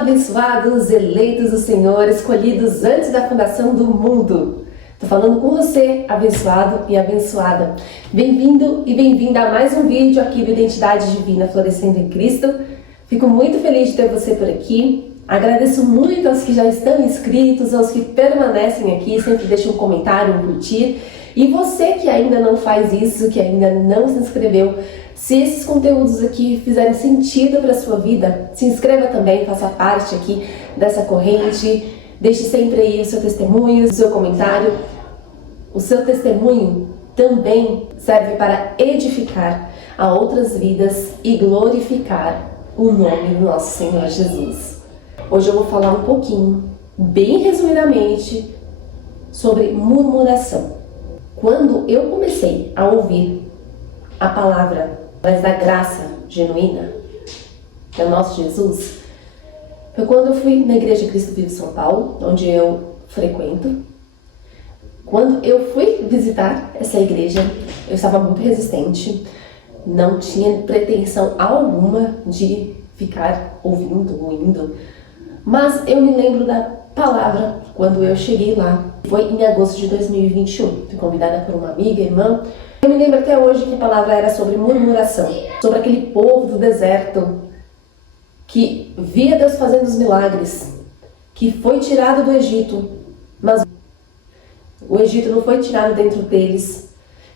abençoados, eleitos do Senhor, escolhidos antes da fundação do mundo. Estou falando com você, abençoado e abençoada. Bem-vindo e bem-vinda a mais um vídeo aqui do Identidade Divina Florescendo em Cristo. Fico muito feliz de ter você por aqui. Agradeço muito aos que já estão inscritos, aos que permanecem aqui, sempre deixam um comentário, um curtir. E você que ainda não faz isso, que ainda não se inscreveu, se esses conteúdos aqui fizerem sentido para a sua vida, se inscreva também, faça parte aqui dessa corrente, deixe sempre aí o seu testemunho, o seu comentário. O seu testemunho também serve para edificar a outras vidas e glorificar o nome do nosso Senhor Jesus. Hoje eu vou falar um pouquinho, bem resumidamente, sobre murmuração. Quando eu comecei a ouvir a palavra mas da graça genuína, que é o nosso Jesus, foi quando eu fui na Igreja Cristo Vive São Paulo, onde eu frequento. Quando eu fui visitar essa igreja, eu estava muito resistente, não tinha pretensão alguma de ficar ouvindo ou indo, mas eu me lembro da palavra quando eu cheguei lá. Foi em agosto de 2021, fui convidada por uma amiga, irmã. Eu me lembro até hoje que a palavra era sobre murmuração, sobre aquele povo do deserto que via Deus fazendo os milagres, que foi tirado do Egito, mas o Egito não foi tirado dentro deles,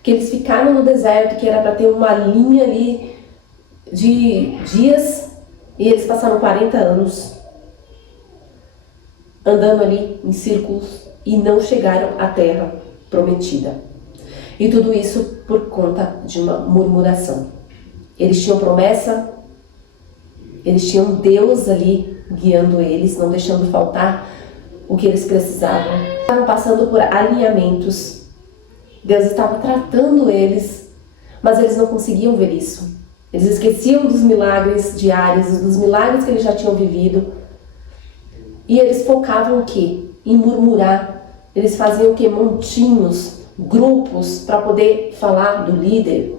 que eles ficaram no deserto, que era para ter uma linha ali de dias, e eles passaram 40 anos andando ali em círculos e não chegaram à terra prometida. E tudo isso por conta de uma murmuração. Eles tinham promessa, eles tinham Deus ali guiando eles, não deixando faltar o que eles precisavam. Estavam passando por alinhamentos. Deus estava tratando eles, mas eles não conseguiam ver isso. Eles esqueciam dos milagres diários, dos milagres que eles já tinham vivido. E eles focavam o quê? Em murmurar. Eles faziam o quê? Montinhos, grupos para poder falar do líder.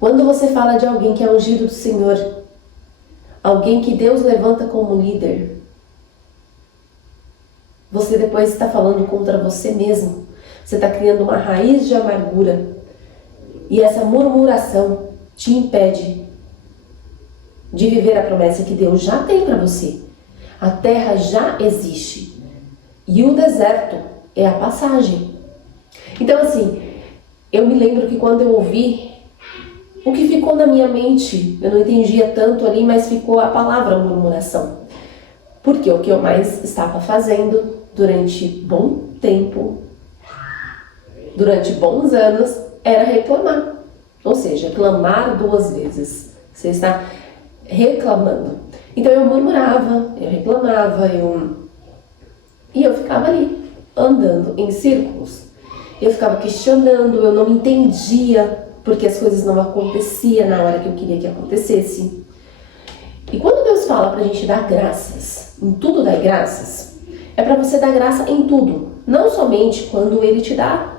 Quando você fala de alguém que é ungido do Senhor, alguém que Deus levanta como líder, você depois está falando contra você mesmo. Você está criando uma raiz de amargura. E essa murmuração te impede de viver a promessa que Deus já tem para você. A terra já existe. E o deserto é a passagem. Então assim, eu me lembro que quando eu ouvi, o que ficou na minha mente, eu não entendia tanto ali, mas ficou a palavra murmuração. Porque o que eu mais estava fazendo durante bom tempo, durante bons anos, era reclamar. Ou seja, clamar duas vezes. Você está reclamando. Então eu murmurava, eu reclamava, e eu ficava ali, andando em círculos. Eu ficava questionando, eu não entendia porque as coisas não aconteciam na hora que eu queria que acontecesse. E quando Deus fala pra gente dar graças, em tudo dar graças, é para você dar graça em tudo. Não somente quando Ele te dá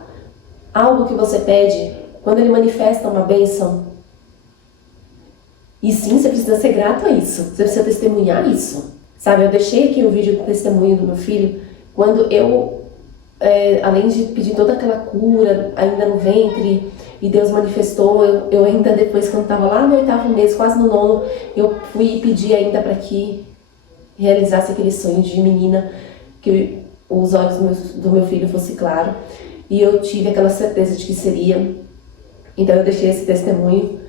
algo que você pede, quando Ele manifesta uma bênção. E sim, você precisa ser grato a isso, você precisa testemunhar isso. Sabe, eu deixei aqui o vídeo do testemunho do meu filho, quando eu, além de pedir toda aquela cura ainda no ventre, e Deus manifestou, eu ainda depois, quando estava lá no 8º mês, quase no 9º, eu fui e pedi ainda para que realizasse aquele sonho de menina, que os olhos do meu filho fossem claros, e eu tive aquela certeza de que seria. Então eu deixei esse testemunho,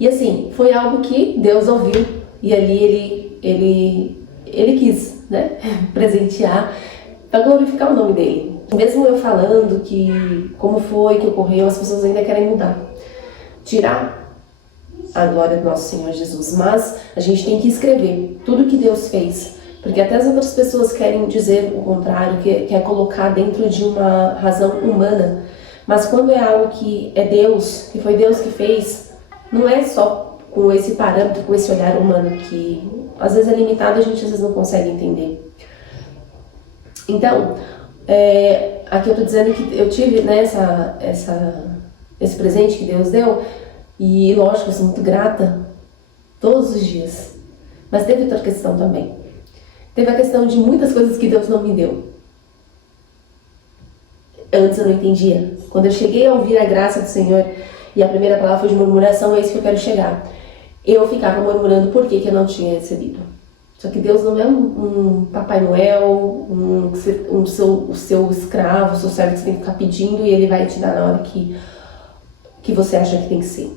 e assim, foi algo que Deus ouviu, e ali ele quis, né, presentear para glorificar o nome dele. Mesmo eu falando que como foi, que ocorreu, as pessoas ainda querem mudar, tirar a glória do nosso Senhor Jesus. Mas a gente tem que escrever tudo que Deus fez, porque até as outras pessoas querem dizer o contrário, quer colocar dentro de uma razão humana. Mas quando é algo que é Deus, que foi Deus que fez, não é só com esse parâmetro, com esse olhar humano que às vezes é limitado, a gente às vezes não consegue entender. Então, aqui eu estou dizendo que eu tive, né, esse presente que Deus deu, e lógico, eu sou muito grata todos os dias. Mas teve outra questão também. Teve a questão de muitas coisas que Deus não me deu. Antes eu não entendia. Quando eu cheguei a ouvir a graça do Senhor, e a primeira palavra foi de murmuração, é isso que eu quero chegar. Eu ficava murmurando por que eu não tinha recebido. Só que Deus não é um Papai Noel, o seu escravo, o seu servo que você tem que ficar pedindo e ele vai te dar na hora que você acha que tem que ser.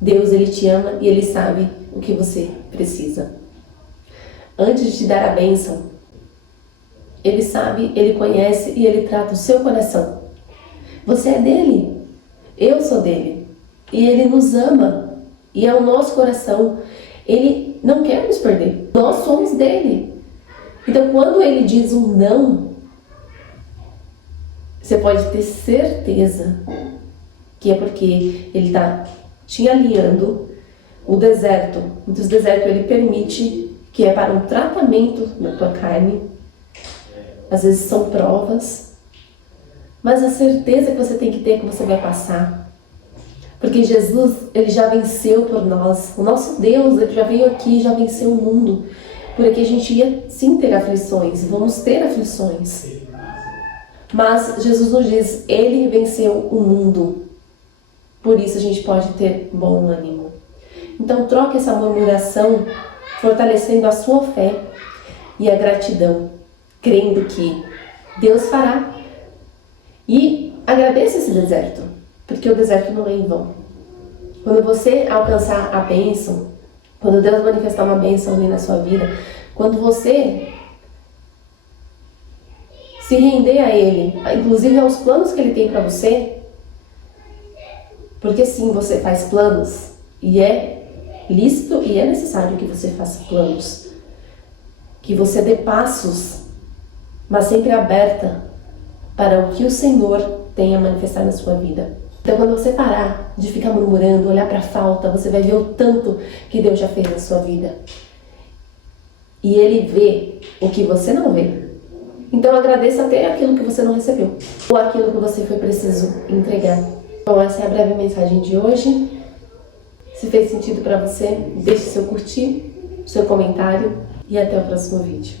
Deus, ele te ama e ele sabe o que você precisa. Antes de te dar a bênção, ele sabe, ele conhece e ele trata o seu coração. Você é dele, eu sou dele. E ele nos ama e é o nosso coração. Ele não quer nos perder, nós somos dele. Então quando ele diz um não, você pode ter certeza que é porque ele está te alinhando. O deserto, muitos desertos ele permite, que é para um tratamento da tua carne. Às vezes são provas, mas a certeza que você tem que ter é que você vai passar. Porque Jesus, ele já venceu por nós. O nosso Deus, ele já veio aqui, já venceu o mundo. Por aqui a gente ia sim ter aflições, vamos ter aflições. Mas Jesus nos diz, ele venceu o mundo. Por isso a gente pode ter bom ânimo. Então troque essa murmuração, fortalecendo a sua fé e a gratidão, crendo que Deus fará. E agradeça esse deserto, porque o deserto não é em vão. Quando você alcançar a bênção, quando Deus manifestar uma bênção ali na sua vida, quando você se render a Ele, inclusive aos planos que Ele tem para você, porque sim, você faz planos, e é lícito e é necessário que você faça planos, que você dê passos, mas sempre aberta para o que o Senhor tem a manifestar na sua vida. Então quando você parar de ficar murmurando, olhar para a falta, você vai ver o tanto que Deus já fez na sua vida. E Ele vê o que você não vê. Então agradeça até aquilo que você não recebeu, ou aquilo que você foi preciso entregar. Bom, essa é a breve mensagem de hoje. Se fez sentido para você, deixe seu curtir, seu comentário e até o próximo vídeo.